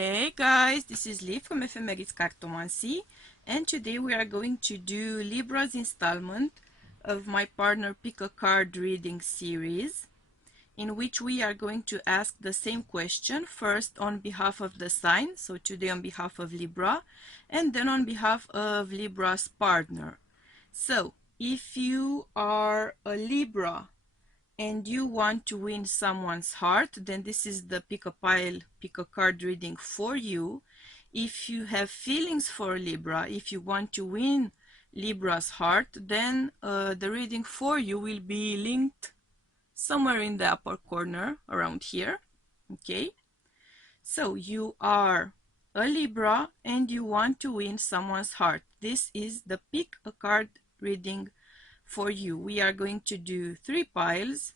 Hey guys, this is Lee from Ephemeris Cartomancy, and today we are going to do Libra's installment of my partner pick a card reading series, in which we are going to ask the same question first on behalf of the sign, so today on behalf of Libra, and then on behalf of Libra's partner. So if you are a Libra and you want to win someone's heart, then this is the pick a card reading for you. If you have feelings for Libra, if you want to win Libra's heart, then the reading for you will be linked somewhere in the upper corner around here. Okay, so you are a Libra and you want to win someone's heart. This is the pick a card reading for you. We are going to do 3 piles.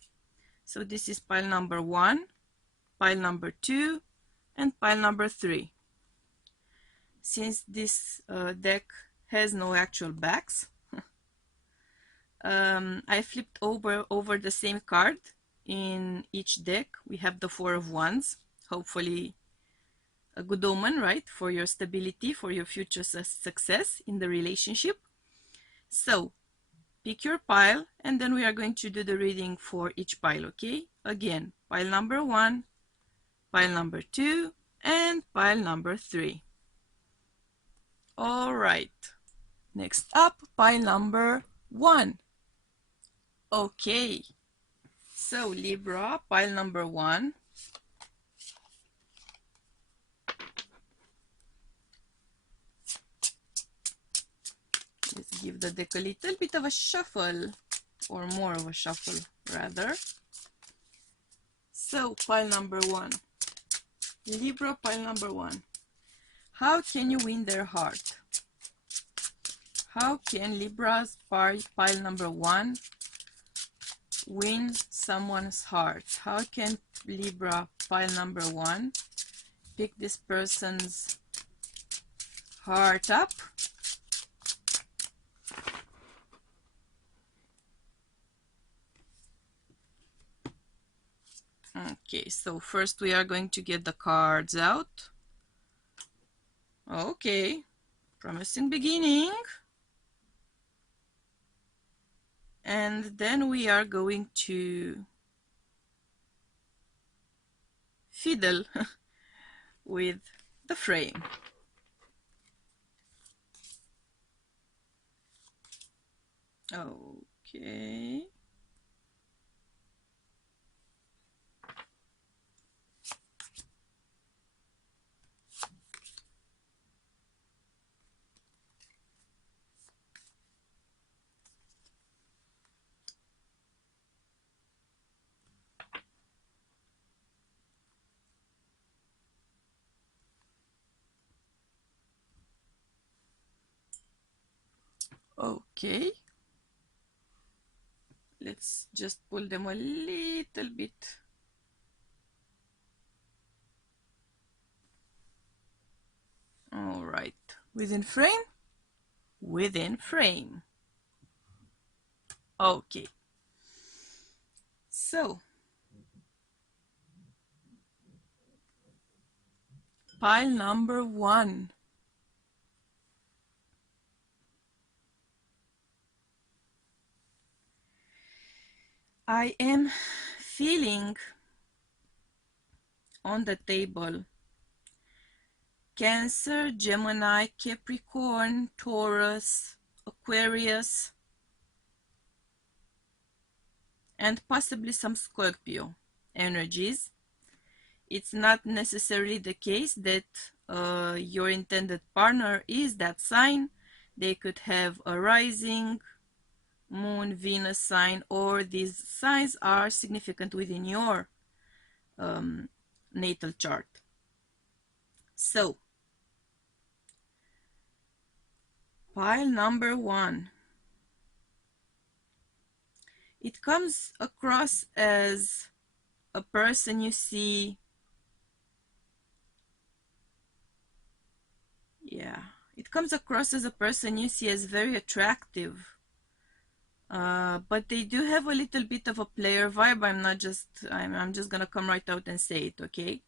So this is pile number 1, pile number 2, and pile number 3. Since this deck has no actual backs, I flipped over the same card in each deck. We have the 4 of Wands, hopefully a good omen, right, for your stability, for your future success in the relationship. So pick your pile, and then we are going to do the reading for each pile, okay? Again, pile number 1, pile number 2, and pile number 3. All right, next up, pile number 1. Okay, so Libra, pile number 1. Let's give the deck a little bit of a shuffle, or more of a shuffle rather. So pile number 1, Libra, pile number 1. How can you win their heart? How can Libra's pile number 1 win someone's heart? How can Libra pile number 1 pick this person's heart up? Okay, so first we are going to get the cards out. Okay, promising beginning. And then we are going to fiddle with the frame. Okay. Okay, let's just pull them a little bit. All right, within frame, within frame. Okay, so pile number 1. I am feeling on the table Cancer, Gemini, Capricorn, Taurus, Aquarius, and possibly some Scorpio energies. It's not necessarily the case that your intended partner is that sign. They could have a rising, Moon, Venus sign, or these signs are significant within your natal chart. So, pile number 1. It comes across as a person you see. Yeah, it comes across as a person you see as very attractive. But they do have a little bit of a player vibe. I'm just gonna come right out and say it, okay?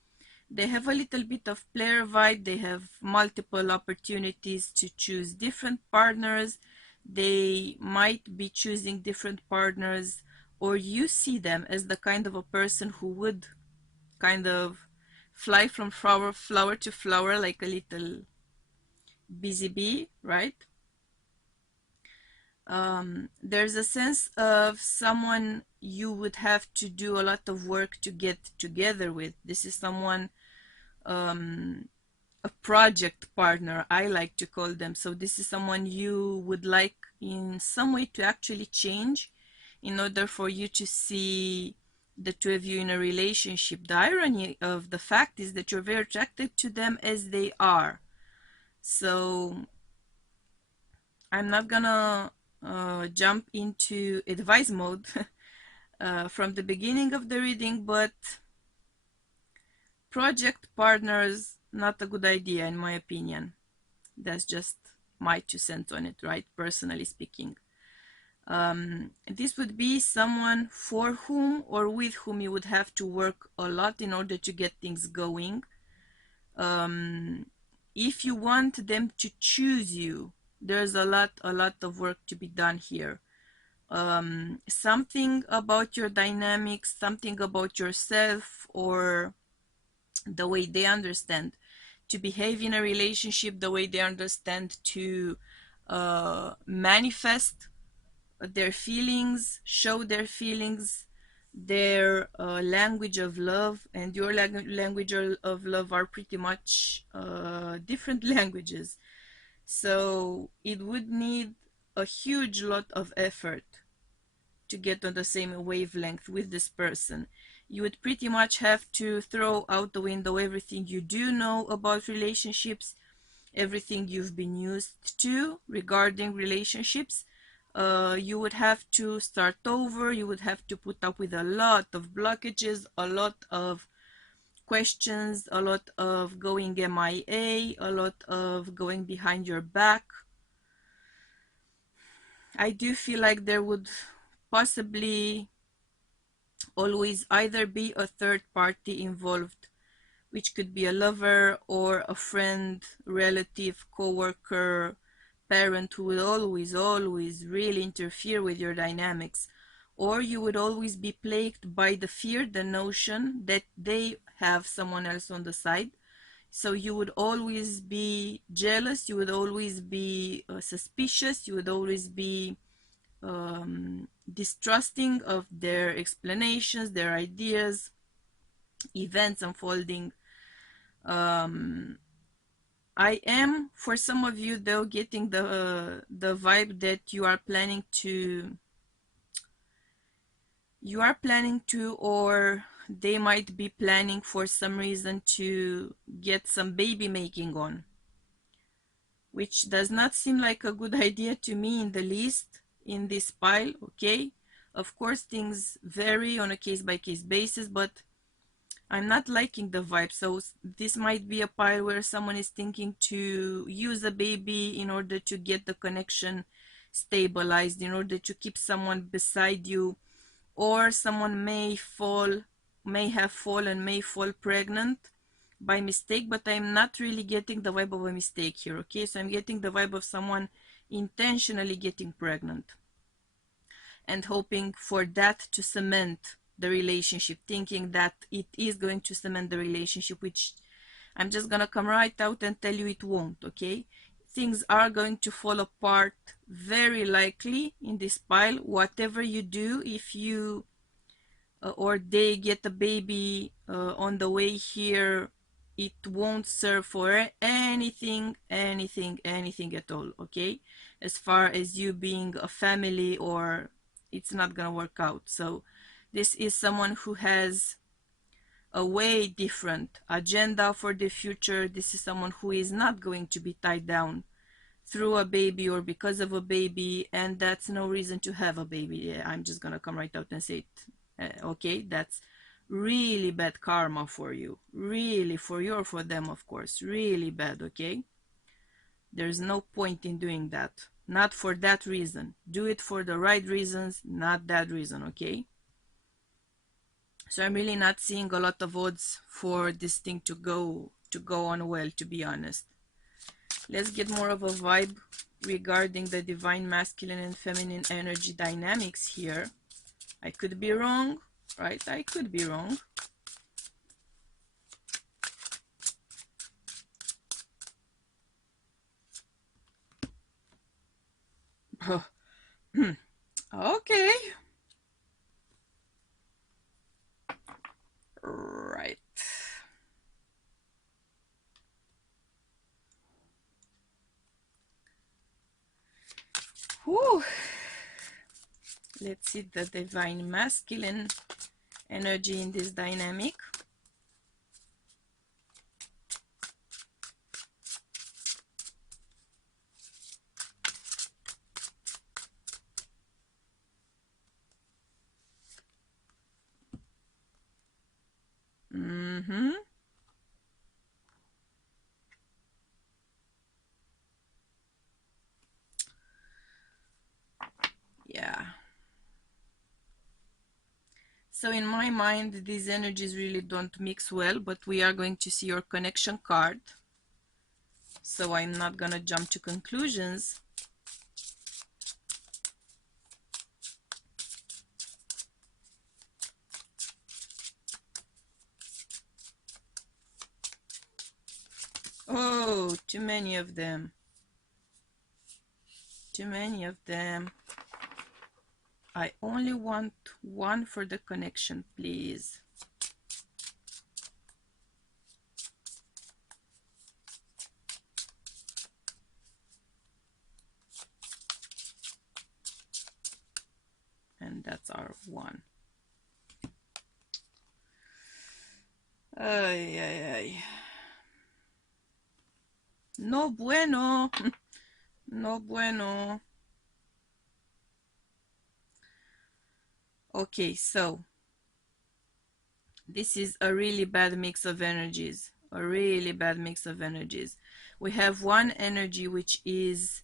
They have a little bit of player vibe. They have multiple opportunities to choose different partners. They might be choosing different partners, or you see them as the kind of a person who would kind of fly from flower to flower like a little busy bee, right? There's a sense of someone you would have to do a lot of work to get together with. This is someone, a project partner, I like to call them. So this is someone you would like in some way to actually change in order for you to see the two of you in a relationship. The irony of the fact is that you're very attracted to them as they are. So I'm not gonna jump into advice mode from the beginning of the reading, but project partners, not a good idea in my opinion. That's just my 2 cents on it, right? Personally speaking. This would be someone for whom or with whom you would have to work a lot in order to get things going. If you want them to choose you, there's a lot of work to be done here. Something about your dynamics, something about yourself, or the way they understand to behave in a relationship, the way they understand to manifest their feelings, show their feelings, their language of love and your language of love are pretty much different languages. So it would need a huge lot of effort to get on the same wavelength with this person. You would pretty much have to throw out the window everything you do know about relationships, everything you've been used to regarding relationships. You would have to start over. You would have to put up with a lot of blockages, a lot of questions, a lot of going MIA, a lot of going behind your back. I do feel like there would possibly always either be a third party involved, which could be a lover or a friend, relative, co-worker, parent who will always really interfere with your dynamics. Or you would always be plagued by the fear, the notion that they have someone else on the side. So you would always be jealous, you would always be suspicious, you would always be distrusting of their explanations, their ideas, events unfolding. I am, for some of you though, getting the vibe that you are planning to, or they might be planning for some reason to get some baby making on, which does not seem like a good idea to me in the least in this pile. Okay, of course things vary on a case-by-case basis, but I'm not liking the vibe. So this might be a pile where someone is thinking to use a baby in order to get the connection stabilized, in order to keep someone beside you, or someone may fall pregnant by mistake, but I'm not really getting the vibe of a mistake here. Okay, so I'm getting the vibe of someone intentionally getting pregnant and hoping for that to cement the relationship, thinking that it is going to cement the relationship, which I'm just gonna come right out and tell you it won't. Okay, things are going to fall apart very likely in this pile. Whatever you do, if you or they get a baby on the way here, it won't serve for anything at all. Okay, as far as you being a family, or it's not gonna work out. So this is someone who has a way different agenda for the future. This is someone who is not going to be tied down through a baby or because of a baby, and that's no reason to have a baby. I'm just gonna come right out and say it. Okay, that's really bad karma for you, really, for you or for them, of course, really bad. Okay, there's no point in doing that, not for that reason. Do it for the right reasons, not that reason. Okay, So I'm really not seeing a lot of odds for this thing to go on well, to be honest. Let's get more of a vibe regarding the divine masculine and feminine energy dynamics here. I could be wrong, right? I could be wrong. Okay. Right. Whew. Let's see the divine masculine energy in this dynamic. Mm-hmm. Yeah. So in my mind, these energies really don't mix well, but we are going to see your connection card. So I'm not gonna jump to conclusions. Oh, too many of them. Too many of them. I only want one for the connection, please. And that's our one. Ay, ay, ay. No bueno. No bueno. Okay, so this is a really bad mix of energies. A really bad mix of energies. We have one energy which is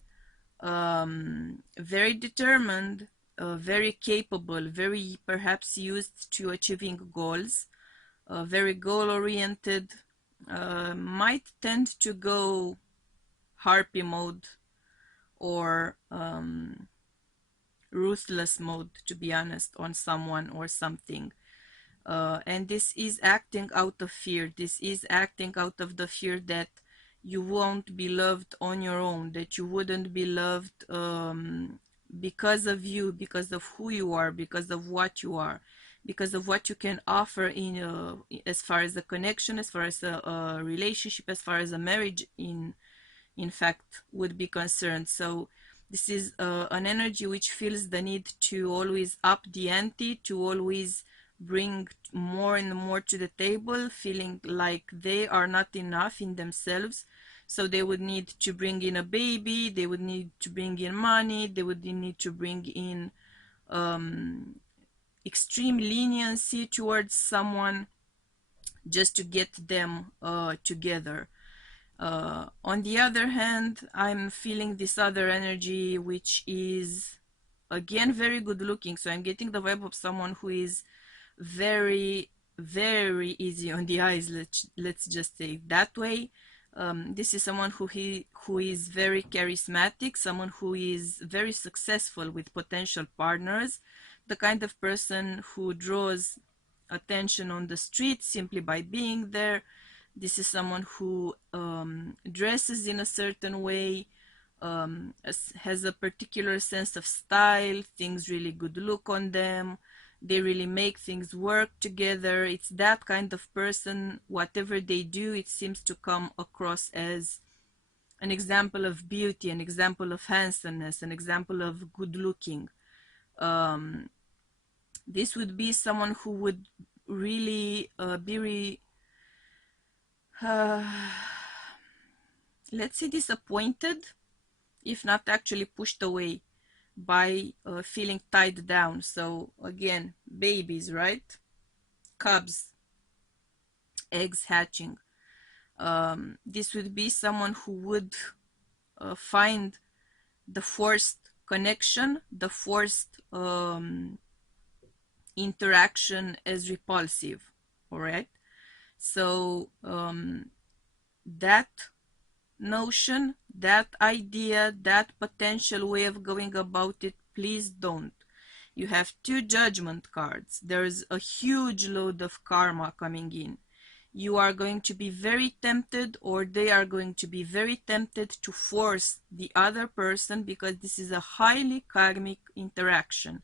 very determined, very capable, very perhaps used to achieving goals, very goal-oriented, might tend to go harpy mode or ruthless mode, to be honest, on someone or something. And this is acting out of fear. This is acting out of the fear that you won't be loved on your own, that you wouldn't be loved because of you, because of who you are, because of what you are, because of what you can offer in as far as a connection, as far as a relationship, as far as a marriage in fact would be concerned. So this is an energy which feels the need to always up the ante, to always bring more and more to the table, feeling like they are not enough in themselves. So they would need to bring in a baby, they would need to bring in money, they would need to bring in extreme leniency towards someone just to get them together. On the other hand, I'm feeling this other energy, which is again very good looking. So I'm getting the vibe of someone who is very, very easy on the eyes. Let's just say it that way. This is someone who is very charismatic, someone who is very successful with potential partners, the kind of person who draws attention on the street simply by being there. This is someone who dresses in a certain way, has a particular sense of style, things really good look on them, they really make things work together. It's that kind of person. Whatever they do, it seems to come across as an example of beauty, an example of handsomeness, an example of good looking. This would be someone who would really be let's say disappointed, if not actually pushed away by feeling tied down. So again, babies, right? Cubs, eggs hatching. This would be someone who would find the forced connection, the forced interaction as repulsive. All right. So that notion, that idea, that potential way of going about it, please don't. You have two judgment cards. There's a huge load of karma coming in. You are going to be very tempted, or they are going to be very tempted to force the other person, because this is a highly karmic interaction.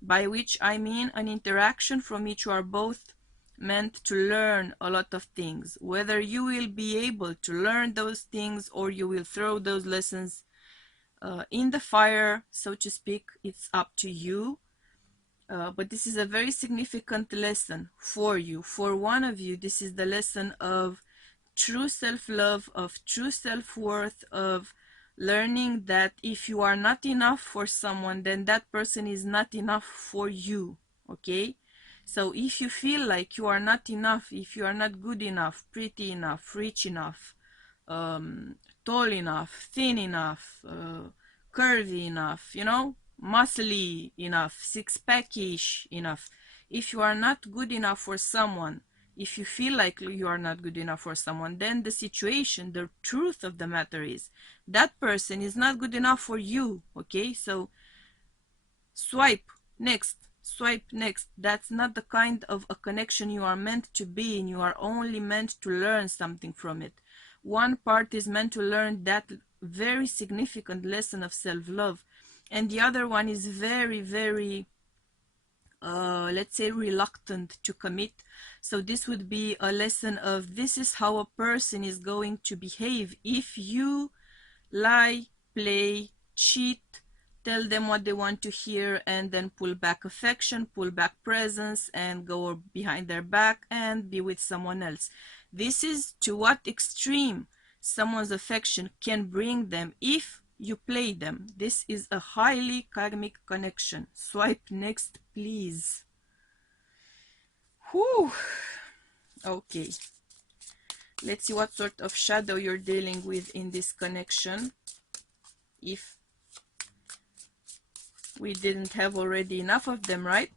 By which I mean an interaction from which you are both meant to learn a lot of things. Whether you will be able to learn those things or you will throw those lessons in the fire, so to speak, it's up to you. But this is a very significant lesson for you. For one of you, this is the lesson of true self-love, of true self-worth, of learning that if you are not enough for someone, then that person is not enough for you. Okay? So if you feel like you are not enough, if you are not good enough, pretty enough, rich enough, tall enough, thin enough, curvy enough, you know, muscly enough, six-packish enough, if you are not good enough for someone, if you feel like you are not good enough for someone, then the situation, the truth of the matter is that person is not good enough for you. Okay? So swipe next, swipe next. That's not the kind of a connection you are meant to be in. You are only meant to learn something from it. One part is meant to learn that very significant lesson of self-love, and the other one is very, very let's say reluctant to commit. So this would be a lesson of, this is how a person is going to behave if you lie, play, cheat, tell them what they want to hear, and then pull back affection, pull back presence, and go behind their back and be with someone else. This is to what extreme someone's affection can bring them if you play them. This is a highly karmic connection. Swipe next, please. Whew. Okay. Let's see what sort of shadow you're dealing with in this connection. If we didn't have already enough of them, right?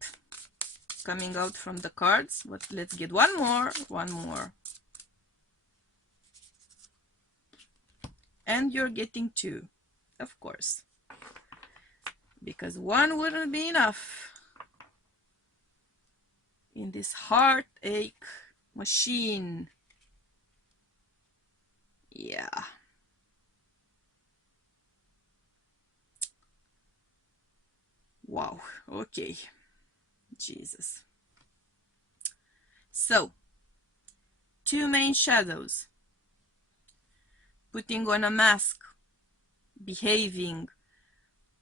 Coming out from the cards. But let's get one more. One more. And you're getting two, of course, because one wouldn't be enough in this heartache machine. Yeah. Wow. Okay. Jesus. So, two main shadows. Putting on a mask, behaving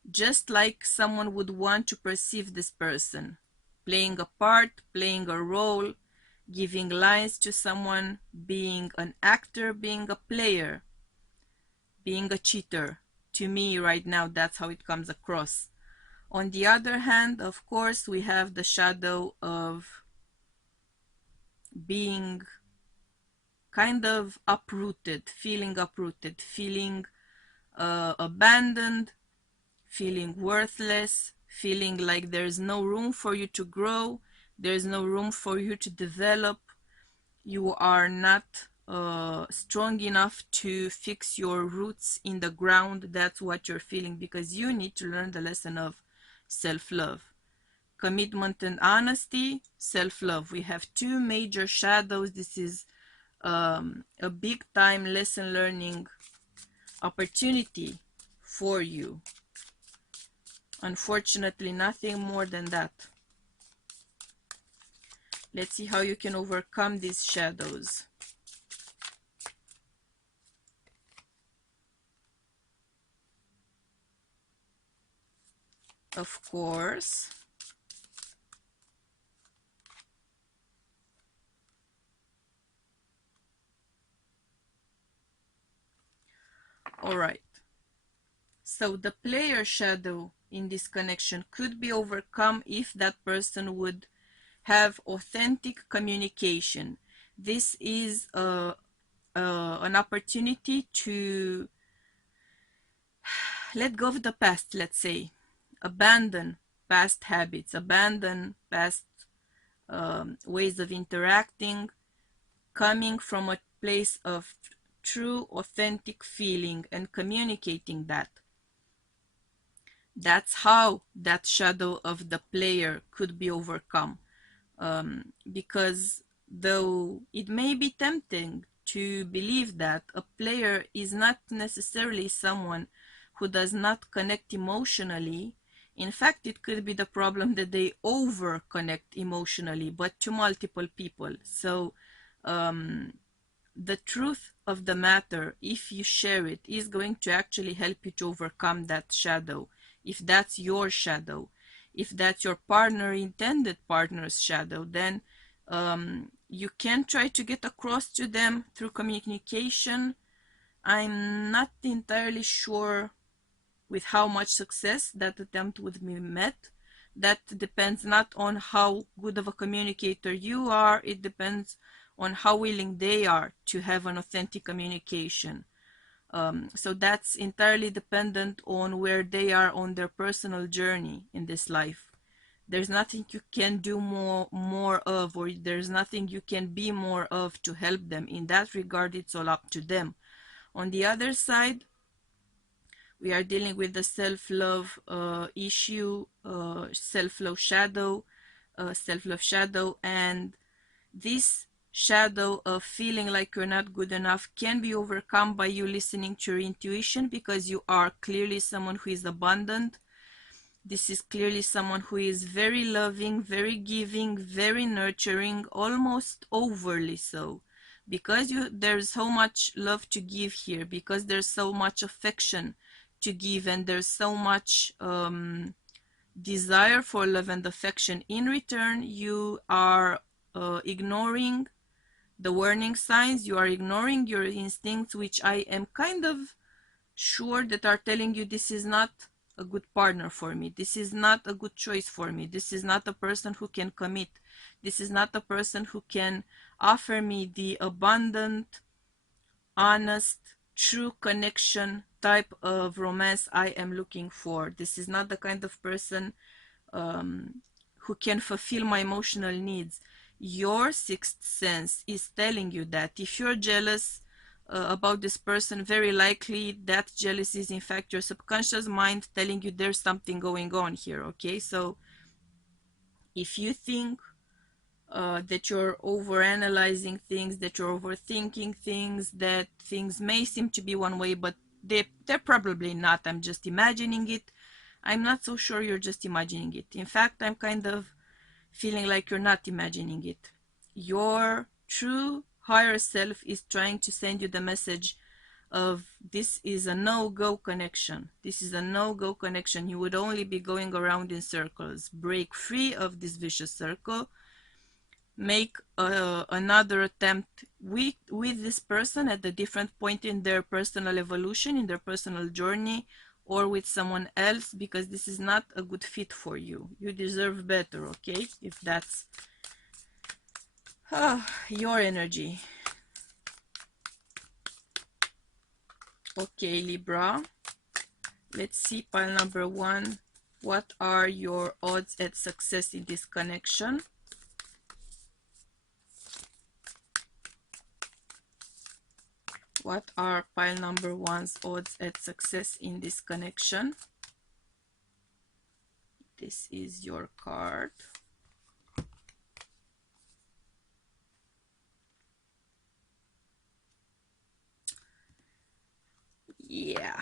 just like someone would want to perceive this person, playing a part, playing a role, giving lines to someone, being an actor, being a player, being a cheater. To me right now, that's how it comes across. On the other hand, of course, we have the shadow of being kind of uprooted, feeling abandoned, feeling worthless, feeling like there's no room for you to grow, there's no room for you to develop, you are not strong enough to fix your roots in the ground. That's what you're feeling, because you need to learn the lesson of self-love. Commitment and honesty, self-love. We have two major shadows. This is a big time lesson learning opportunity for you. Unfortunately, nothing more than that. Let's see how you can overcome these shadows. Of course. All right. So the player shadow in this connection could be overcome if that person would have authentic communication. This is an opportunity to let go of the past, let's say, abandon past habits, abandon past ways of interacting, coming from a place of true, authentic feeling and communicating that. That's how that shadow of the player could be overcome. Because though it may be tempting to believe that a player is not necessarily someone who does not connect emotionally, in fact, it could be the problem that they over connect emotionally, but to multiple people. So the truth of the matter, if you share it, is going to actually help you to overcome that shadow. If that's your shadow, if that's your partner, intended partner's shadow, then you can try to get across to them through communication. I'm not entirely sure with how much success that attempt would be met. That depends not on how good of a communicator you are, it depends on how willing they are to have an authentic communication. So that's entirely dependent on where they are on their personal journey in this life. There's nothing you can do more of, or there's nothing you can be more of to help them. In that regard, it's all up to them. On the other side, we are dealing with the self-love issue, self-love shadow, and this shadow of feeling like you're not good enough can be overcome by you listening to your intuition, because you are clearly someone who is abundant. This is clearly someone who is very loving, very giving, very nurturing, almost overly so. Because there's so much love to give here, because there's so much affection to give, and there's so much desire for love and affection in return, you are ignoring the warning signs, you are ignoring your instincts, which I am kind of sure that are telling you this is not a good partner for me, this is not a good choice for me, this is not a person who can commit, this is not a person who can offer me the abundant, honest, true connection type of romance I am looking for. This is not the kind of person who can fulfill my emotional needs. Your sixth sense is telling you that if you're jealous about this person, very likely that jealousy is in fact your subconscious mind telling you there's something going on here. Okay, so if you think that you're overanalyzing things, that you're overthinking things, that things may seem to be one way, but they're probably not. I'm just imagining it. I'm not so sure you're just imagining it. In fact, I'm kind of feeling like you're not imagining it. Your true higher self is trying to send you the message of this is a no-go connection. This is a no-go connection. You would only be going around in circles. Break free of this vicious circle. Make another attempt with this person at a different point in their personal evolution, in their personal journey, or with someone else, because this is not a good fit for you. You deserve better, okay? If that's your energy. Okay, Libra. Let's see pile number 1. What are your odds at success in this connection? What are pile number 1's odds at success in this connection? This is your card. Yeah.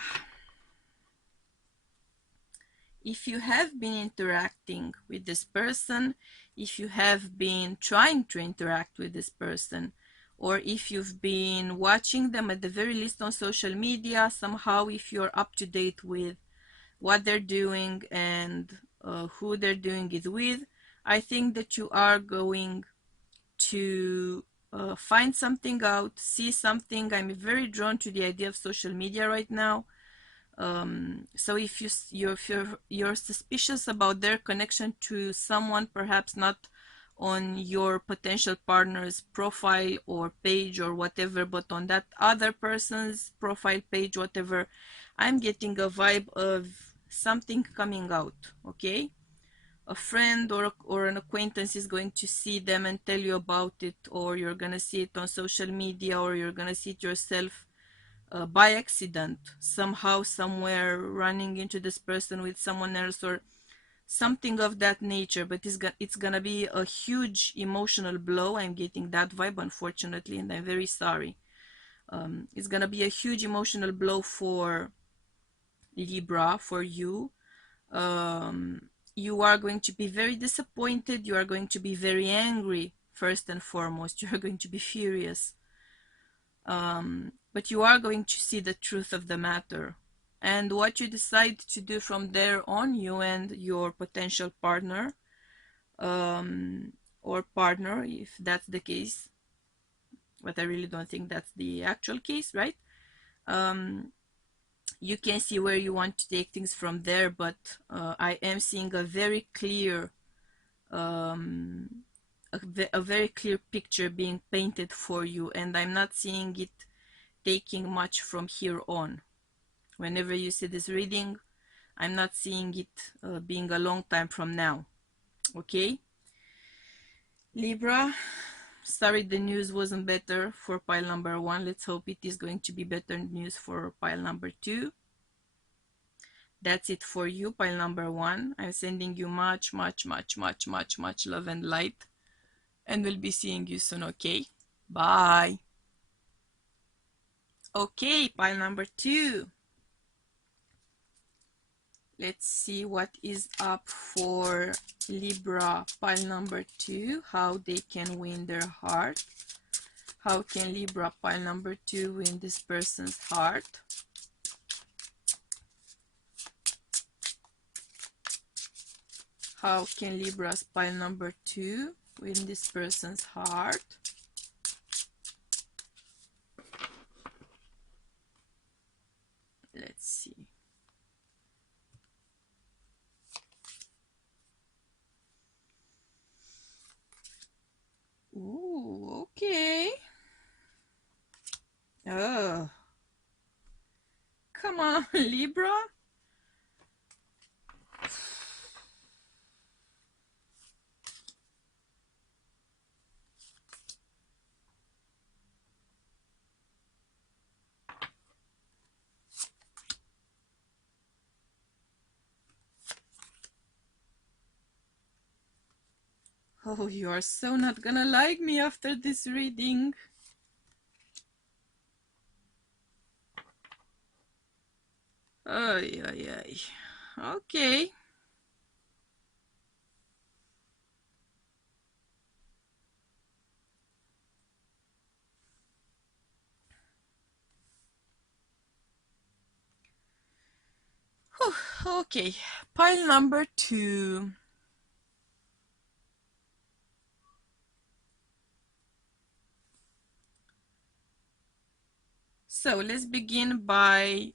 If you have been interacting with this person, if you have been trying to interact with this person, or if you've been watching them at the very least on social media, somehow if you're up to date with what they're doing and who they're doing it with, I think that you are going to find something out, see something. I'm very drawn to the idea of social media right now. So if you're suspicious about their connection to someone, perhaps not on your potential partner's profile or page or whatever, but on that other person's profile page, whatever, I'm getting a vibe of something coming out. Okay, a friend or an acquaintance is going to see them and tell you about it, or you're gonna see it on social media, or you're gonna see it yourself by accident, somehow, somewhere, running into this person with someone else or something of that nature. But it's gonna be a huge emotional blow. I'm getting that vibe, unfortunately, and I'm very sorry. It's gonna be a huge emotional blow for Libra, for you. You are going to be very disappointed. You are going to be very angry, first and foremost. You are going to be furious. But you are going to see the truth of the matter. And what you decide to do from there on, you and your potential partner, or partner, if that's the case, but I really don't think that's the actual case, right? You can see where you want to take things from there, but I am seeing a very clear a very clear picture being painted for you, and I'm not seeing it taking much from here on. Whenever you see this reading, I'm not seeing it being a long time from now. Okay, Libra, sorry the news wasn't better for pile number 1. Let's hope it is going to be better news for pile number 2. That's it for you, pile number 1. I'm sending you much love and light, and we'll be seeing you soon. Okay, bye. Okay, pile number 2. Let's see what is up for Libra pile number 2, how they can win their heart. How can Libra pile number 2 win this person's heart? How can Libra's pile number 2 win this person's heart? Let's see. Ooh, okay. Oh, come on, Libra. Oh, you are so not gonna like me after this reading. Ay, ay, ay. Okay. Whew, okay, pile number 2. So let's begin by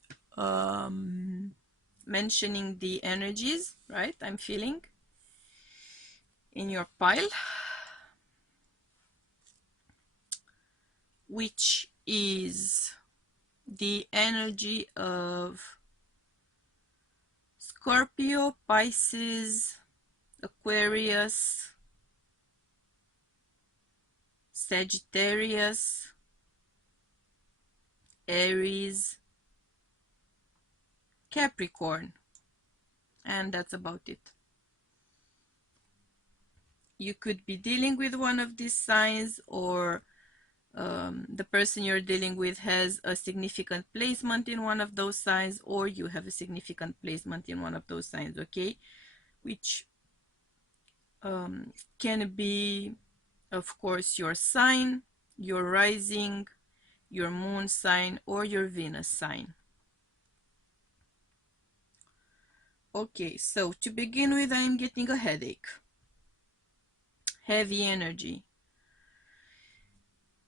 mentioning the energies, right? I'm feeling in your pile, which is the energy of Scorpio, Pisces, Aquarius, Sagittarius, Aries, Capricorn, and that's about it. You could be dealing with one of these signs, or the person you're dealing with has a significant placement in one of those signs, or you have a significant placement in one of those signs, okay? Which can be, of course, your sign, your rising, your moon sign, or your Venus sign. Okay, so to begin with, I'm getting a headache. Heavy energy.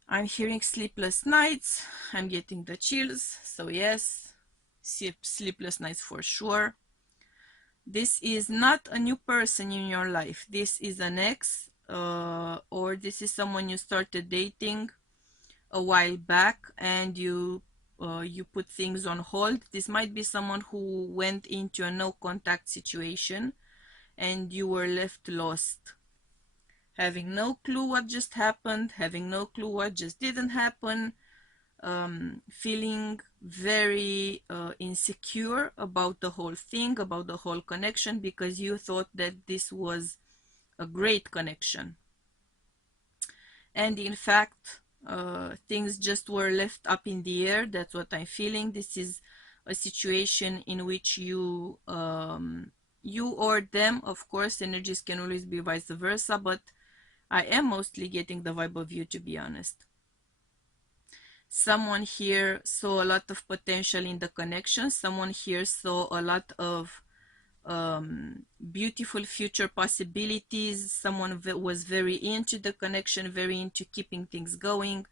I'm hearing sleepless nights. I'm getting the chills. So yes, sleepless nights for sure. This is not a new person in your life. This is an ex, or this is someone you started dating a while back, and you put things on hold. This might be someone who went into a no contact situation, and you were left lost, having no clue what just happened, having no clue what just didn't happen, feeling very insecure about the whole thing, about the whole connection, because you thought that this was a great connection. And in fact, things just were left up in the air. That's what I'm feeling. This is a situation in which you or them, of course, energies can always be vice versa, but I am mostly getting the vibe of you, to be honest. Someone here saw a lot of potential in the connection. Someone here saw a lot of beautiful future possibilities. Someone was very into the connection, very into keeping things going.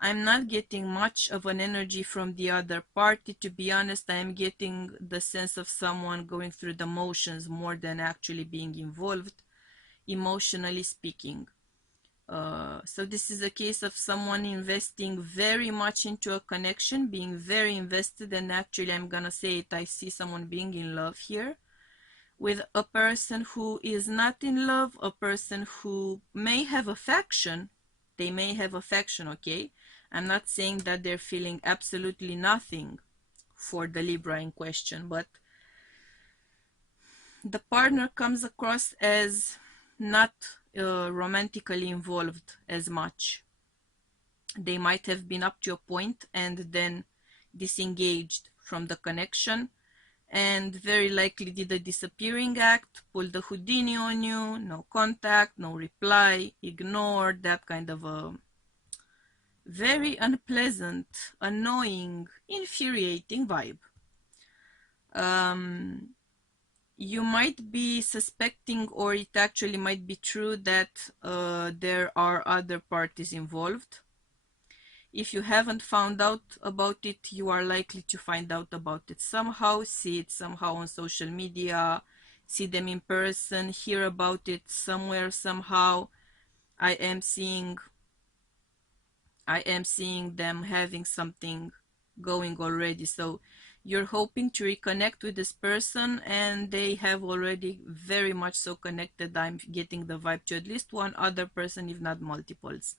I'm not getting much of an energy from the other party, to be honest. I'm getting the sense of someone going through the motions more than actually being involved, emotionally speaking. So this is a case of someone investing very much into a connection, being very invested, and actually I'm gonna say it, I see someone being in love here with a person who is not in love, a person who may have affection. They may have affection, okay? I'm not saying that they're feeling absolutely nothing for the Libra in question, but the partner comes across as not romantically involved as much. They might have been up to a point and then disengaged from the connection, and very likely did a disappearing act, pulled the Houdini on you, no contact, no reply, ignored, that kind of a very unpleasant, annoying, infuriating vibe. You might be suspecting, or it actually might be true, that there are other parties involved. If you haven't found out about it, you are likely to find out about it somehow, see it somehow on social media, see them in person, hear about it somewhere, somehow. I am seeing them having something going already. So you're hoping to reconnect with this person, and they have already very much so connected. I'm getting the vibe to at least one other person, if not multiples.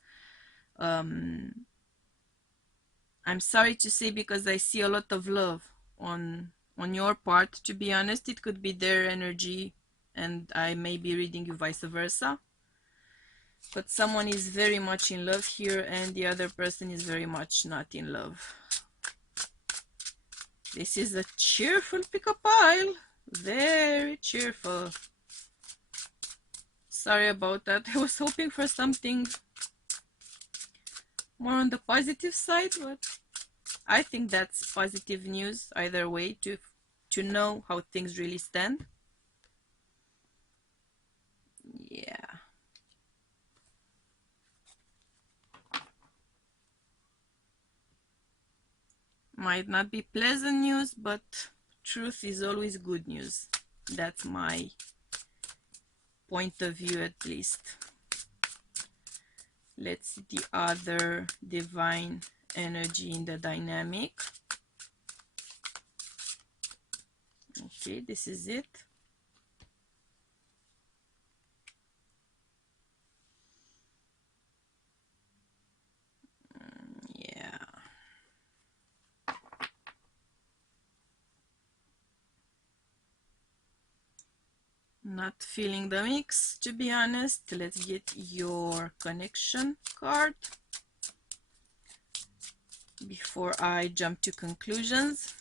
I'm sorry to say, because I see a lot of love on your part. To be honest, it could be their energy, and I may be reading you vice versa. But someone is very much in love here, and the other person is very much not in love. This is a cheerful pickup pile. Very cheerful. Sorry about that. I was hoping for something more on the positive side, but I think that's positive news either way, to know how things really stand. Yeah. Might not be pleasant news, but truth is always good news. That's my point of view, at least. Let's see the other divine energy in the dynamic. Okay, this is it. Yeah. Not feeling the mix, to be honest. Let's get your connection card before I jump to conclusions.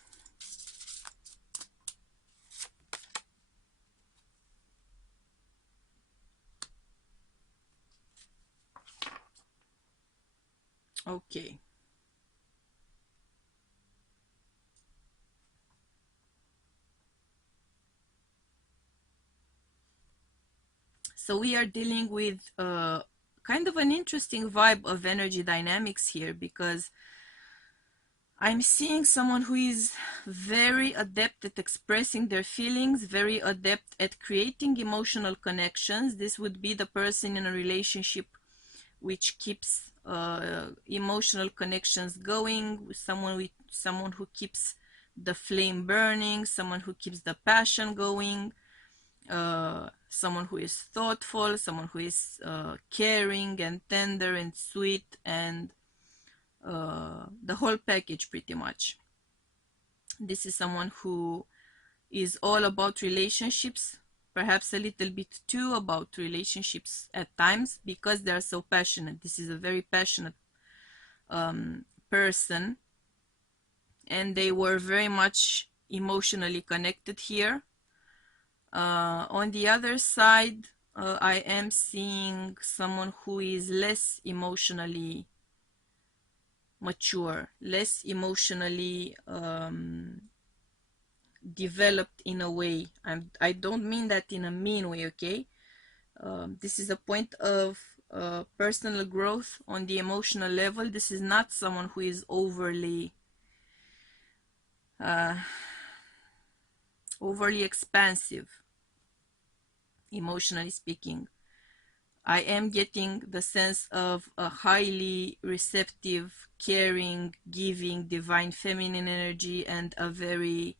Okay. So we are dealing with kind of an interesting vibe of energy dynamics here, because I'm seeing someone who is very adept at expressing their feelings, very adept at creating emotional connections. This would be the person in a relationship which keeps emotional connections going, someone who keeps the flame burning, someone who keeps the passion going. someone who is thoughtful, someone who is caring and tender and sweet, and the whole package pretty much. This is someone who is all about relationships, perhaps a little bit too about relationships at times, because they are so passionate. This is a very passionate person, and they were very much emotionally connected here. On the other side, I am seeing someone who is less emotionally mature, less emotionally developed in a way. I don't mean that in a mean way, okay? This is a point of personal growth on the emotional level. This is not someone who is overly expansive, emotionally speaking. I am getting the sense of a highly receptive, caring, giving, divine feminine energy, and a very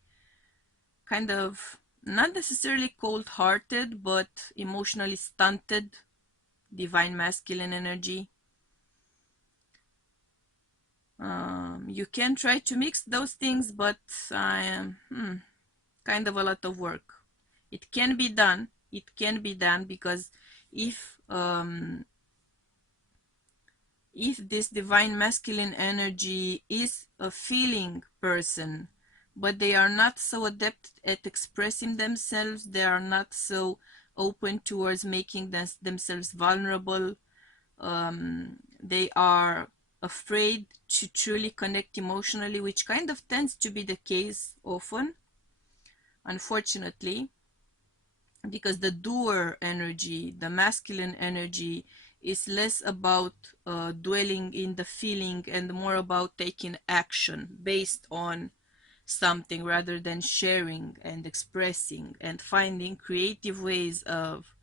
kind of not necessarily cold-hearted, but emotionally stunted divine masculine energy. You can try to mix those things, but I am kind of a lot of work. It can be done. It can be done, because if this divine masculine energy is a feeling person, but they are not so adept at expressing themselves, they are not so open towards making themselves vulnerable, they are afraid to truly connect emotionally, which kind of tends to be the case often, unfortunately, because the doer energy, the masculine energy, is less about dwelling in the feeling and more about taking action based on something, rather than sharing and expressing and finding creative ways of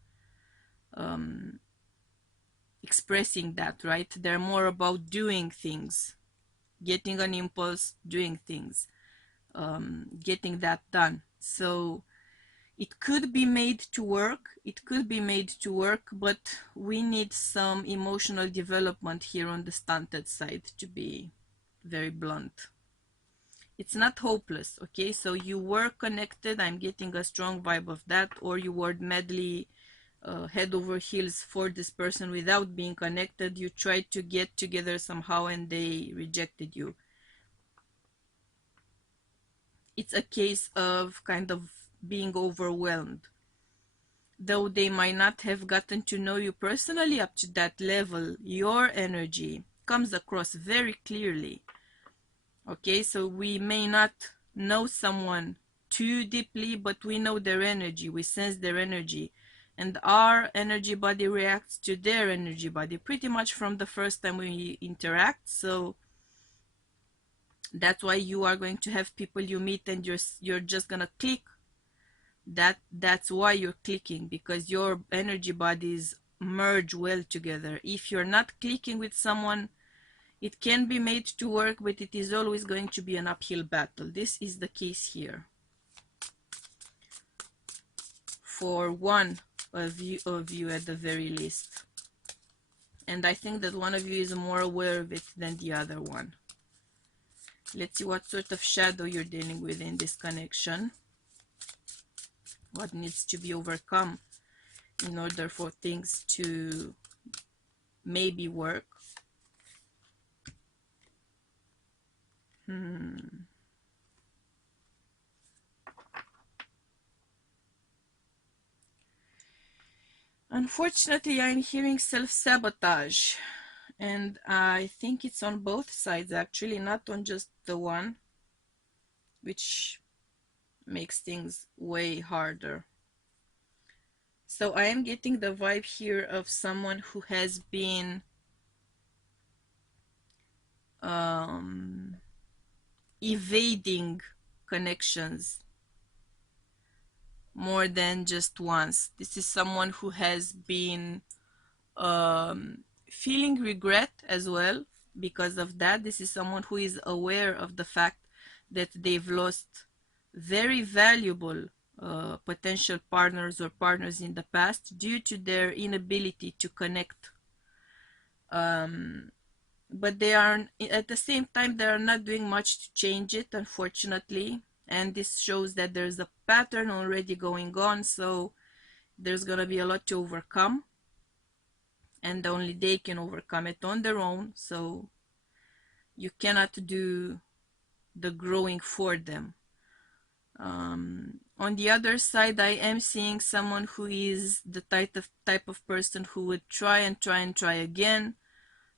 expressing that, right? They're more about doing things, getting an impulse, doing things, getting that done. So it could be made to work, but we need some emotional development here on the stunted side, to be very blunt. It's not hopeless, okay? So you were connected, I'm getting a strong vibe of that, or you were madly head over heels for this person without being connected. You tried to get together somehow and they rejected you. It's a case of kind of being overwhelmed. Though they might not have gotten to know you personally up to that level, your energy comes across very clearly. Okay, so we may not know someone too deeply, but we know their energy, we sense their energy, and our energy body reacts to their energy body pretty much from the first time we interact. So that's why you are going to have people you meet and you're just gonna click. That's why you're clicking, because your energy bodies merge well together. If you're not clicking with someone, it can be made to work, but it is always going to be an uphill battle. This is the case here for one of you at the very least, and I think that one of you is more aware of it than the other one. Let's see what sort of shadow you're dealing with in this connection. What needs to be overcome in order for things to maybe work. Unfortunately, I'm hearing self-sabotage, and I think it's on both sides actually, not on just the one, which makes things way harder. So I am getting the vibe here of someone who has been evading connections more than just once. This is someone who has been feeling regret as well because of that. This is someone who is aware of the fact that they've lost very valuable potential partners or partners in the past due to their inability to connect. But they are, at the same time, they are not doing much to change it, unfortunately. And this shows that there's a pattern already going on, so there's gonna be a lot to overcome, and only they can overcome it on their own. So you cannot do the growing for them. On the other side, I am seeing someone who is the type of person who would try and try and try again,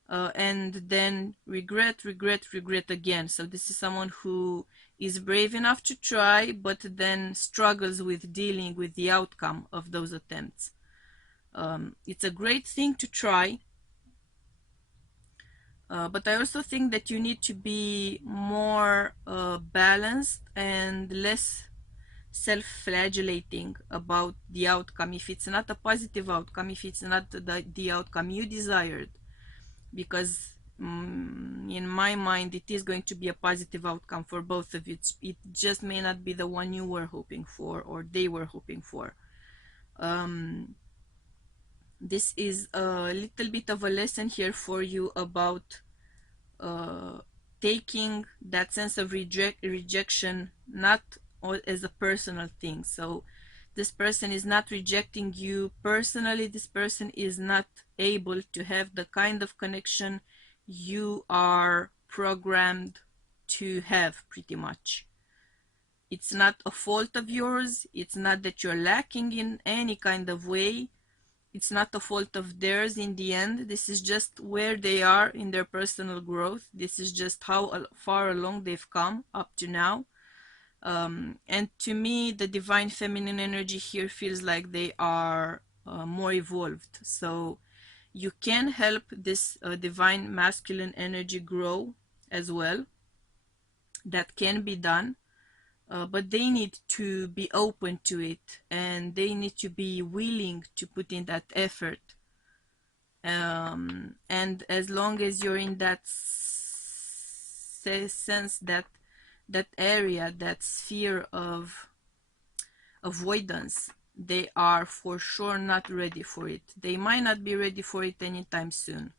and then regret again. So this is someone who is brave enough to try, but then struggles with dealing with the outcome of those attempts. It's a great thing to try, but I also think that you need to be more balanced and less self-flagellating about the outcome if it's not a positive outcome, if it's not the outcome you desired, because in my mind it is going to be a positive outcome for both of you. It just may not be the one you were hoping for or they were hoping for. This is a little bit of a lesson here for you about taking that sense of rejection not as a personal thing. So this person is not rejecting you personally. This person is not able to have the kind of connection you are programmed to have, pretty much. It's not a fault of yours. It's not that you're lacking in any kind of way. It's not a fault of theirs in the end. This is just where they are in their personal growth. This is just how far along they've come up to now. And to me, the divine feminine energy here feels like they are more evolved. So you can help this divine masculine energy grow as well. That can be done. But they need to be open to it, and they need to be willing to put in that effort. And as long as you're in that sense, that area, that sphere of avoidance, they are for sure not ready for it. They might not be ready for it anytime soon.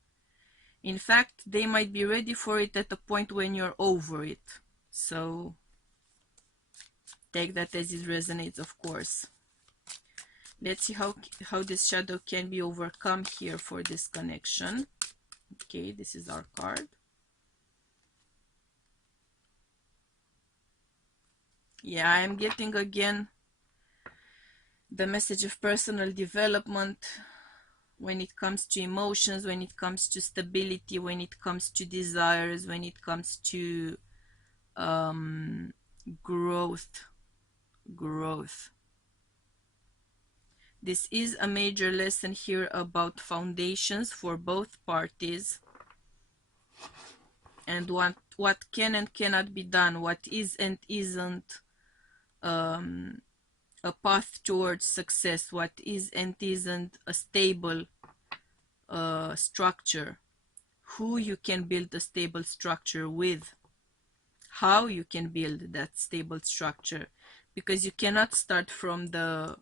In fact, they might be ready for it at a point when you're over it. So take that as it resonates, of course. Let's see how this shadow can be overcome here for this connection. Okay, this is our card. Yeah, I'm getting again the message of personal development when it comes to emotions, when it comes to stability, when it comes to desires, when it comes to growth. This is a major lesson here about foundations for both parties, and what can and cannot be done, what is and isn't a path towards success, what is and isn't a stable structure, who you can build a stable structure with, how you can build that stable structure, because you cannot start from the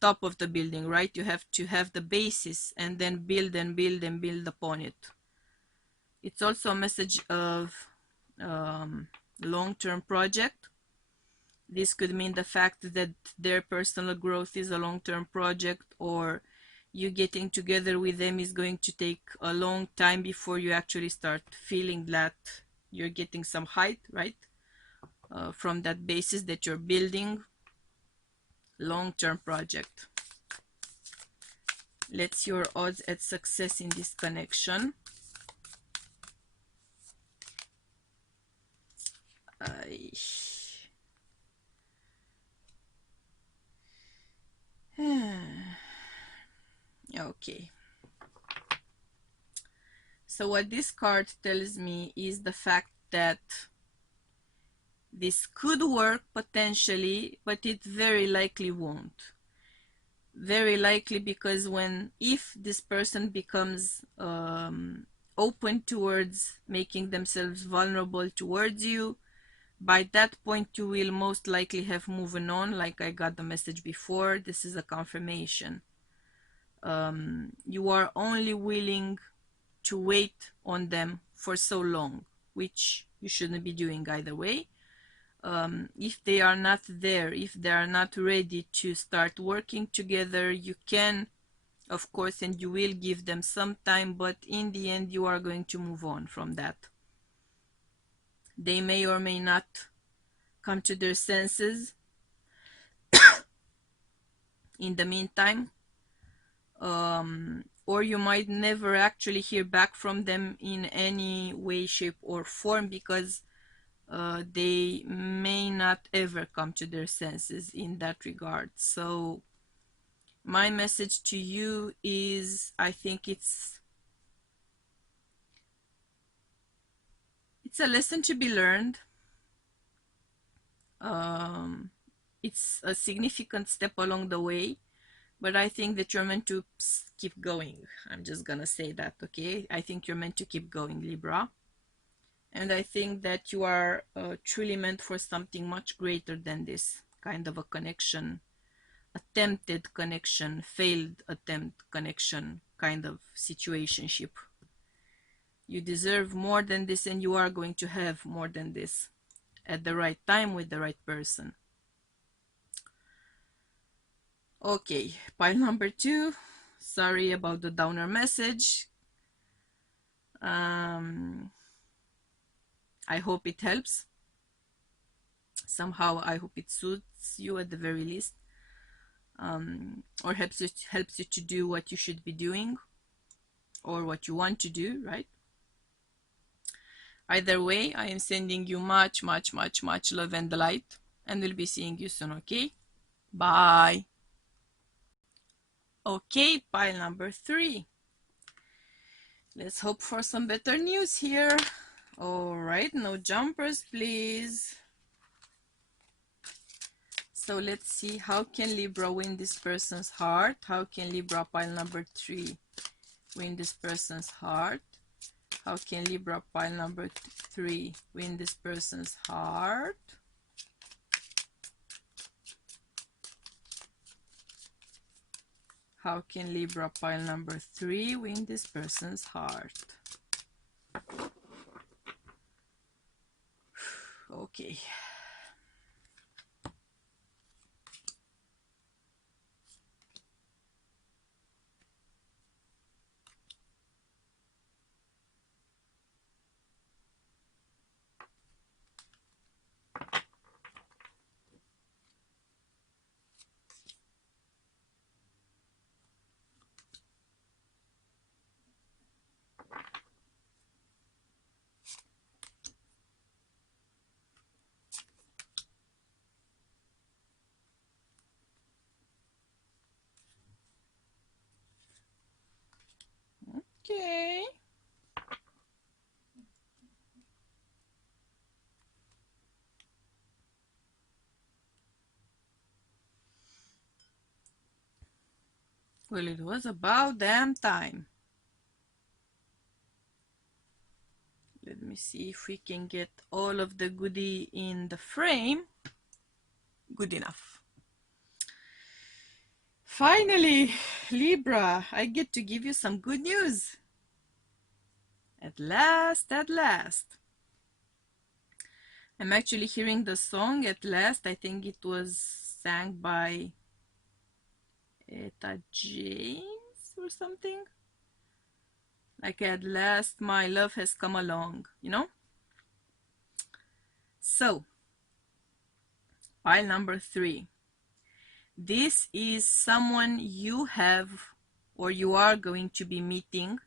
top of the building, right? You have to have the basis and then build and build and build upon it. It's also a message of long-term project. This could mean the fact that their personal growth is a long-term project, or you getting together with them is going to take a long time before you actually start feeling that you're getting some height, right? From that basis that you're building. Long-term project. Let's see your odds at success in this connection. Okay. So what this card tells me is the fact that this could work potentially, but it very likely won't. Very likely because if this person becomes open towards making themselves vulnerable towards you, By that point, you will most likely have moved on, like I got the message before. This is a confirmation. You are only willing to wait on them for so long, which you shouldn't be doing either way. If they are not there, if they are not ready to start working together, you can, of course, and you will give them some time, but in the end, you are going to move on from that. They may or may not come to their senses in the meantime, or you might never actually hear back from them in any way, shape, or form, because they may not ever come to their senses in that regard. So my message to you is, I think it's a lesson to be learned. It's a significant step along the way, but I think that you're meant to keep going. I'm just gonna say that, okay? I think you're meant to keep going, Libra. And I think that you are truly meant for something much greater than this kind of a connection, attempted connection, failed attempt connection kind of situationship. You deserve more than this, and you are going to have more than this at the right time with the right person. Okay, pile number 2. Sorry about the downer message. I hope it helps. Somehow, I hope it suits you at the very least. Or helps you to do what you should be doing, or what you want to do, right? Either way, I am sending you much, much, much, much love and light, and we'll be seeing you soon, okay? Bye. Okay, pile number 3. Let's hope for some better news here. All right, no jumpers, please. So let's see, how can Libra win this person's heart? How can Libra, pile number 3, win this person's heart? How can Libra, pile number 3, win this person's heart? How can Libra, pile number 3, win this person's heart? Okay. Okay. Well, it was about damn time. Let me see if we can get all of the goodie in the frame. Good enough. Finally, Libra, I get to give you some good news. At last, at last. I'm actually hearing the song At Last. I think it was sang by Etta James or something. Like, at last my love has come along, you know? So, pile number 3. This is someone you have or you are going to be meeting,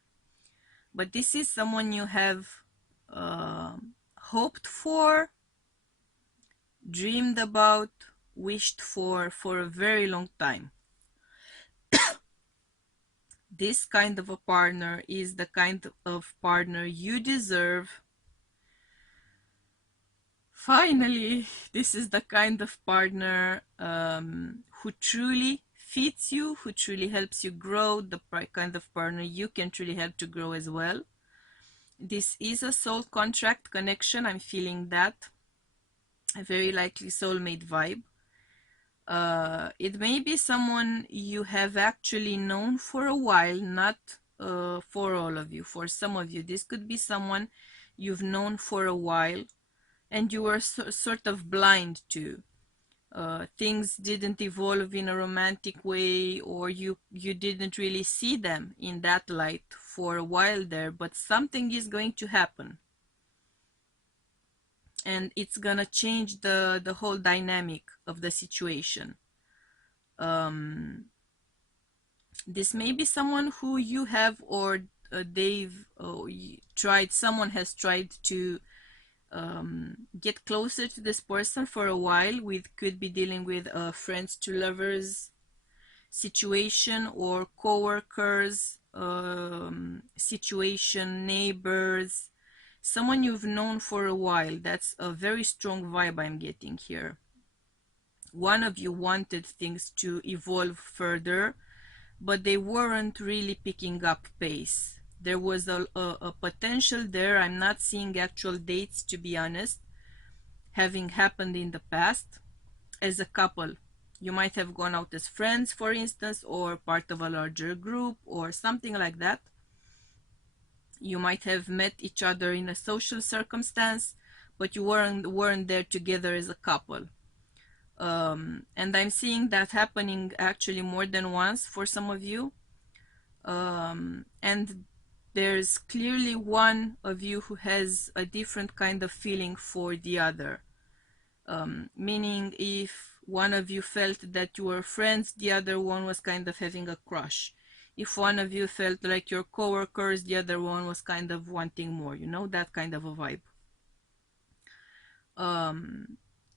but this is someone you have hoped for, dreamed about, wished for a very long time. This kind of a partner is the kind of partner you deserve. Finally, this is the kind of partner who truly fits you, who truly helps you grow, the kind of partner you can truly help to grow as well. This is a soul contract connection. I'm feeling that. a very likely soulmate vibe. It may be someone you have actually known for a while, not for all of you. For some of you, this could be someone you've known for a while and you were sort of blind to. Things didn't evolve in a romantic way, or you didn't really see them in that light for a while there, but something is going to happen. And it's gonna change the whole dynamic of the situation. This may be someone who you have, or they've tried, someone has tried to get closer to this person for a while. We could be dealing with a friends to lovers situation, or co-workers situation, neighbors, someone you've known for a while. That's a very strong vibe I'm getting here. One of you wanted things to evolve further, but they weren't really picking up pace. There was a potential there. I'm not seeing actual dates, to be honest, having happened in the past. As a couple, you might have gone out as friends, for instance, or part of a larger group or something like that. You might have met each other in a social circumstance, but you weren't there together as a couple. And I'm seeing that happening actually more than once for some of you. And there's clearly one of you who has a different kind of feeling for the other. Meaning, if one of you felt that you were friends, the other one was kind of having a crush. If one of you felt like your co-workers, the other one was kind of wanting more, you know, that kind of a vibe.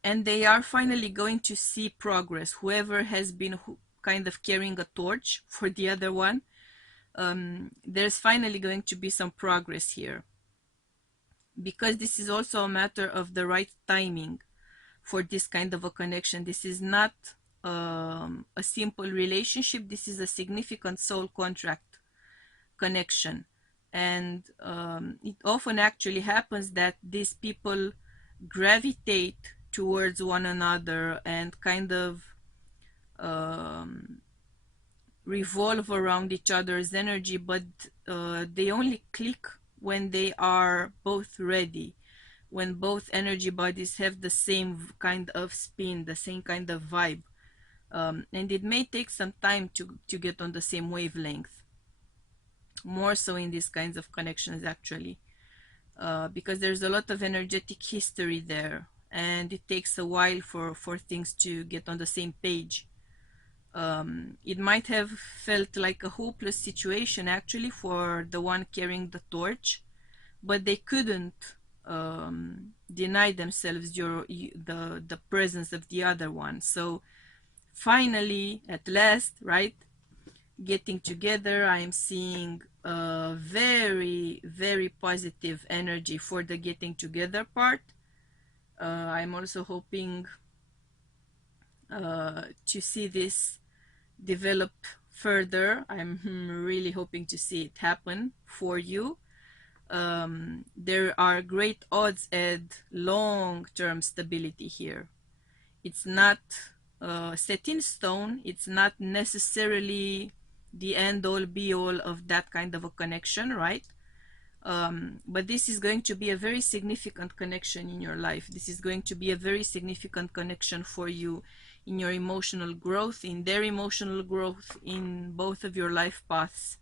And they are finally going to see progress. Whoever has been kind of carrying a torch for the other one, there's finally going to be some progress here. Because this is also a matter of the right timing for this kind of a connection. This is not a simple relationship. This is a significant soul contract connection. And it often actually happens that these people gravitate towards one another and kind of revolve around each other's energy, but they only click when they are both ready, when both energy bodies have the same kind of spin, the same kind of vibe. And it may take some time to get on the same wavelength, more so in these kinds of connections actually, because there's a lot of energetic history there, and it takes a while for things to get on the same page. It might have felt like a hopeless situation actually for the one carrying the torch, but they couldn't deny themselves the presence of the other one. So finally, at last, right, getting together, I'm seeing a very, very positive energy for the getting together part. I'm also hoping to see this develop further. I'm really hoping to see it happen for you. There are great odds at long-term stability here. It's not set in stone. It's not necessarily the end-all be-all of that kind of a connection, right? But this is going to be a very significant connection in your life. This is going to be a very significant connection for you in your emotional growth, in their emotional growth, in both of your life paths.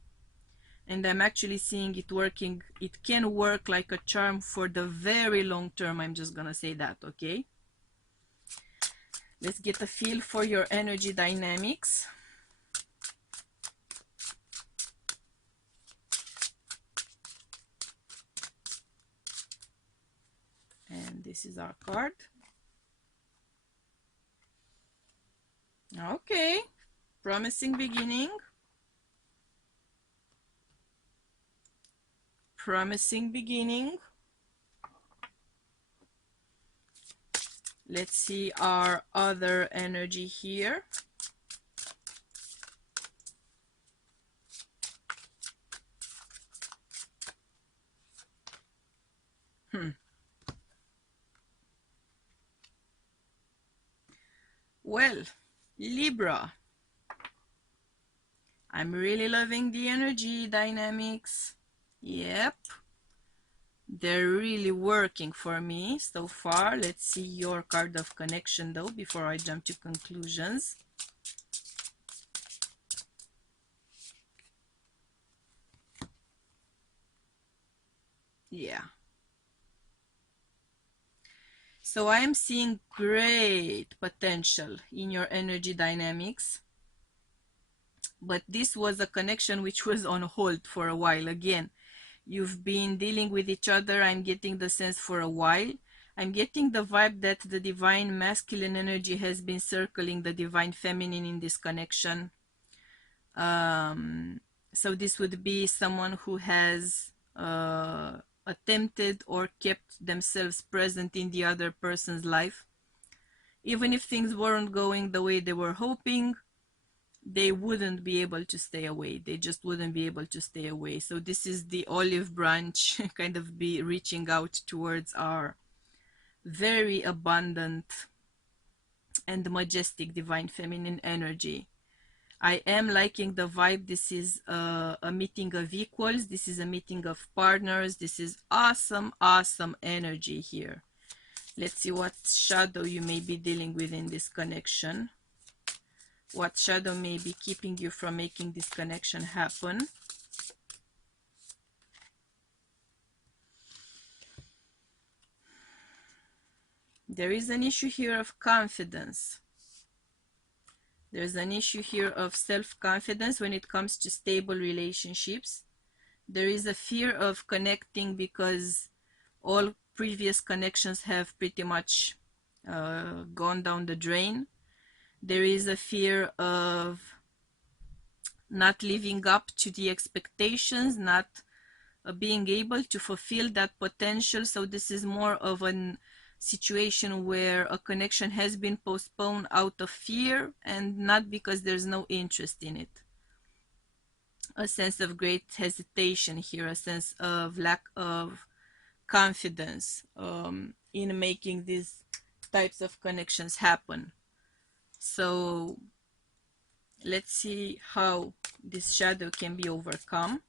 And I'm actually seeing it working. It can work like a charm for the very long term. I'm just gonna say that, okay? Let's get a feel for your energy dynamics. And this is our card. Okay, promising beginning. Promising beginning. Let's see our other energy here. Well, Libra, I'm really loving the energy dynamics. Yep, they're really working for me so far. Let's see your card of connection though before I jump to conclusions. Yeah. So I am seeing great potential in your energy dynamics. But this was a connection which was on hold for a while. Again, you've been dealing with each other, I'm getting the sense, for a while. I'm getting the vibe that the divine masculine energy has been circling the divine feminine in this connection. So this would be someone who has attempted or kept themselves present in the other person's life. Even if things weren't going the way they were hoping, they wouldn't be able to stay away. They just wouldn't be able to stay away. So this is the olive branch kind of be reaching out towards our very abundant and majestic divine feminine energy. I am liking the vibe. This is a meeting of equals. This is a meeting of partners. This is awesome, awesome energy here. Let's see what shadow you may be dealing with in this connection. What shadow may be keeping you from making this connection happen. There is an issue here of confidence. There's an issue here of self-confidence when it comes to stable relationships. There is a fear of connecting because all previous connections have pretty much gone down the drain. There is a fear of not living up to the expectations, not being able to fulfill that potential. So this is more of a situation where a connection has been postponed out of fear and not because there's no interest in it. A sense of great hesitation here, a sense of lack of confidence in making these types of connections happen. So let's see how this shadow can be overcome.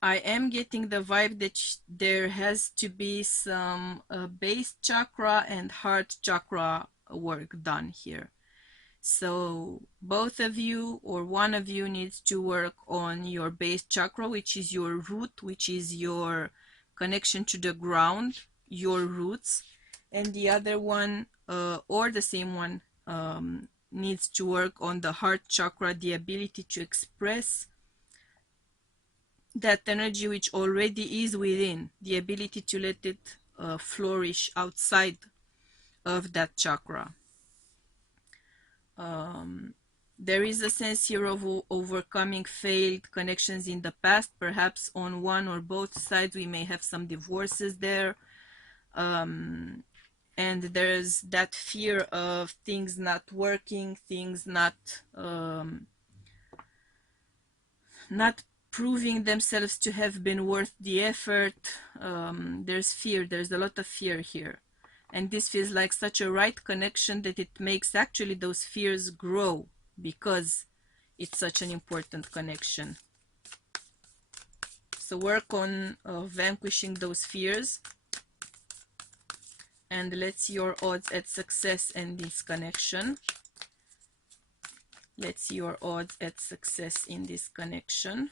I am getting the vibe that there has to be some base chakra and heart chakra work done here. So both of you or one of you needs to work on your base chakra, which is your root, which is your connection to the ground, your roots, and the other one or the same one needs to work on the heart chakra, the ability to express that energy which already is within, the ability to let it flourish outside of that chakra. There is a sense here of overcoming failed connections in the past. Perhaps on one or both sides we may have some divorces there, and there's that fear of things not working, things not proving themselves to have been worth the effort. There's fear, there's a lot of fear here. And this feels like such a right connection that it makes actually those fears grow because it's such an important connection. So work on vanquishing those fears. And let's see your odds at success in this connection. Let's see your odds at success in this connection.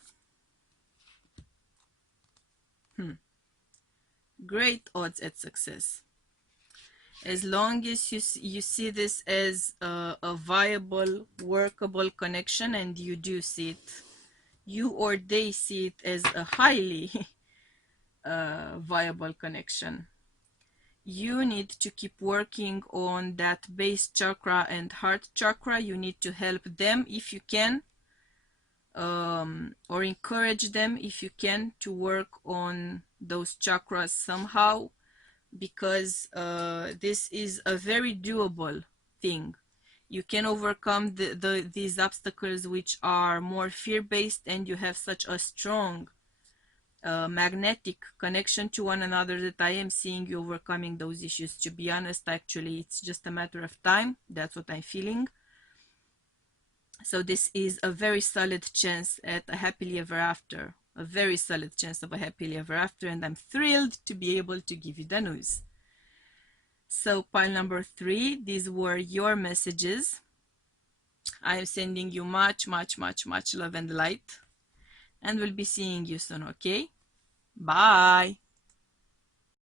Great odds at success. As long as you see this as a viable, workable connection, and you do see it, you or they see it as a highly viable connection, you need to keep working on that base chakra and heart chakra. You need to help them if you can or encourage them if you can to work on those chakras somehow, because this is a very doable thing. You can overcome these obstacles which are more fear-based, and you have such a strong magnetic connection to one another that I am seeing you overcoming those issues. To be honest, actually, it's just a matter of time. That's what I'm feeling. So this is a very solid chance at a happily ever after, a very solid chance of a happily ever after, and I'm thrilled to be able to give you the news. So pile number 3, these were your messages. I am sending you much, much, much, much love and light, and we'll be seeing you soon, okay? Bye.